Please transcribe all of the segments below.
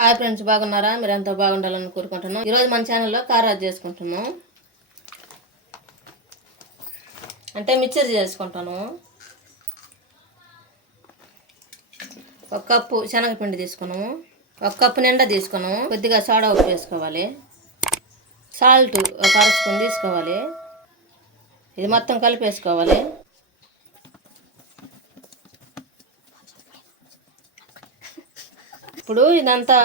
Hi friends బాగున్నారా? మీరు ఎంతో బాగుండాలని కోరుకుంటున్నాం. ఈరోజు మన ఛానల్లో కారాజ్ చేసుకుంటున్నాం. అంటే మిక్చర్ చేసుకుంటాను. ఒక కప్పు శనగపిండి తీసుకున్నాము ఒక కప్పు నిండా తీసుకున్నాము కొద్దిగా సోడా ఉప్పు వేసుకోవాలి. సాల్ట్ ఒక అర స్పూన్ తీసుకోవాలి. ఇది మొత్తం కలిపేసుకోవాలి. ఇప్పుడు ఇదంతా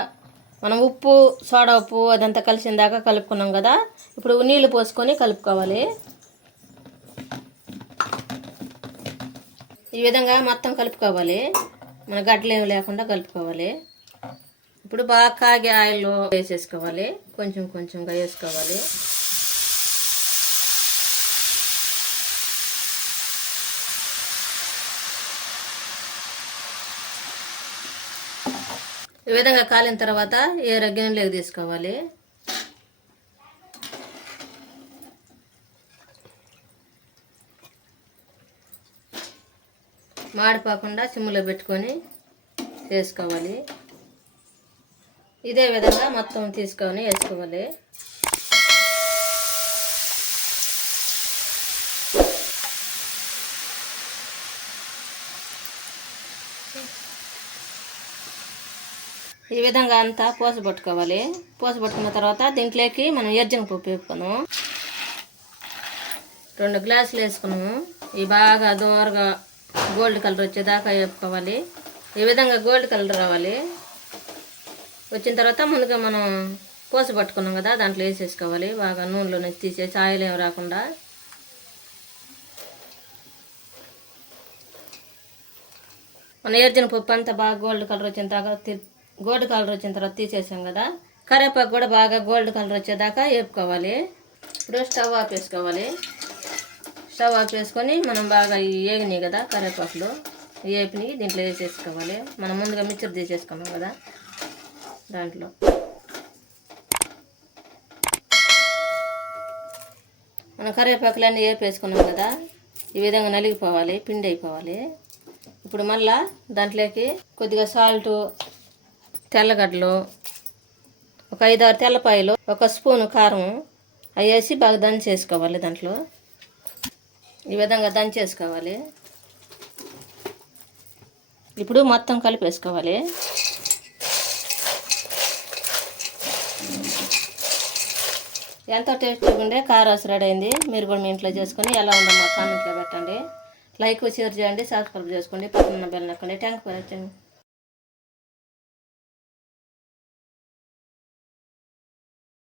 మనం ఉప్పు సోడా ఉప్పు అదంతా కలిసిన దాకా కలుపుకున్నాం కదా. ఇప్పుడు నీళ్ళు పోసుకొని కలుపుకోవాలి. ఈ విధంగా మొత్తం కలుపుకోవాలి. మన గడ్డలేమి లేకుండా కలుపుకోవాలి. ఇప్పుడు బాగా కాగే ఆయిల్ వేసేసుకోవాలి. కొంచెం కొంచెంగా వేసుకోవాలి. ఈ విధంగా కాలిన తర్వాత ఏ రగ్గినలోకి తీసుకోవాలి? మాడిపోకుండా సిమ్లో పెట్టుకొని చేసుకోవాలి ఇదే విధంగా మొత్తం తీసుకొని వేసుకోవాలి. ఈ విధంగా అంతా పోస పట్టుకోవాలి. పట్టుకున్న తర్వాత దీంట్లోకి మనం ఎర్జన పప్పు వేపుకున్నాము రెండు గ్లాసులు వేసుకున్నాము. ఇవి బాగా దూరగా గోల్డ్ కలర్ వచ్చేదాకా వేపుకోవాలి. ఈ విధంగా గోల్డ్ కలర్ రావాలి. వచ్చిన తర్వాత ముందుగా మనం పోస పట్టుకున్నాం కదా దాంట్లో వేసేసుకోవాలి. బాగా నూనెలో నుంచి తీసేసి ఆయిల్ ఏమి రాకుండా. మన ఎర్జన పప్పు అంతా బాగా గోల్డ్ కలర్ వచ్చిన తర్వాత తి- గోల్డ్ కలర్ వచ్చిన తర్వాత తీసేసాం కదా. కరివేపాకు కూడా బాగా గోల్డ్ కలర్ వచ్చేదాకా వేపుకోవాలి ఇప్పుడు స్టవ్ ఆఫ్ వేసుకోవాలి స్టవ్ ఆఫ్ వేసుకొని మనం బాగా వేగినాయి కదా కరివేపాకులు. వేపిని దీంట్లో వేసేసుకోవాలి. మనం ముందుగా మిక్చర్ తీసేసుకున్నాం కదా దాంట్లో. మనం కరివేపాకులన్నీ వేపేసుకున్నాం కదా ఈ విధంగా నలిగిపోవాలి పిండి అయిపోవాలి. ఇప్పుడు మళ్ళా దాంట్లోకి కొద్దిగా సాల్టు తెల్లగడ్డలు ఒక ఐదారు తెల్లపాయలు ఒక స్పూను కారం అవి వేసి బాగా దంచేసుకోవాలి దాంట్లో. ఈ విధంగా దంచేసుకోవాలి ఇప్పుడు మొత్తం కలిపేసుకోవాలి ఎంతో టేస్ట్గా ఉండే కారాస్ రెడీ అయింది. మీరు కూడా మీ ఇంట్లో చేసుకొని ఎలా ఉందో మా కామెంట్లో పెట్టండి. లైక్ షేర్ చేయండి సబ్స్క్రైబ్ చేసుకోండి పక్కన బెల్ నొక్కండి. Thank for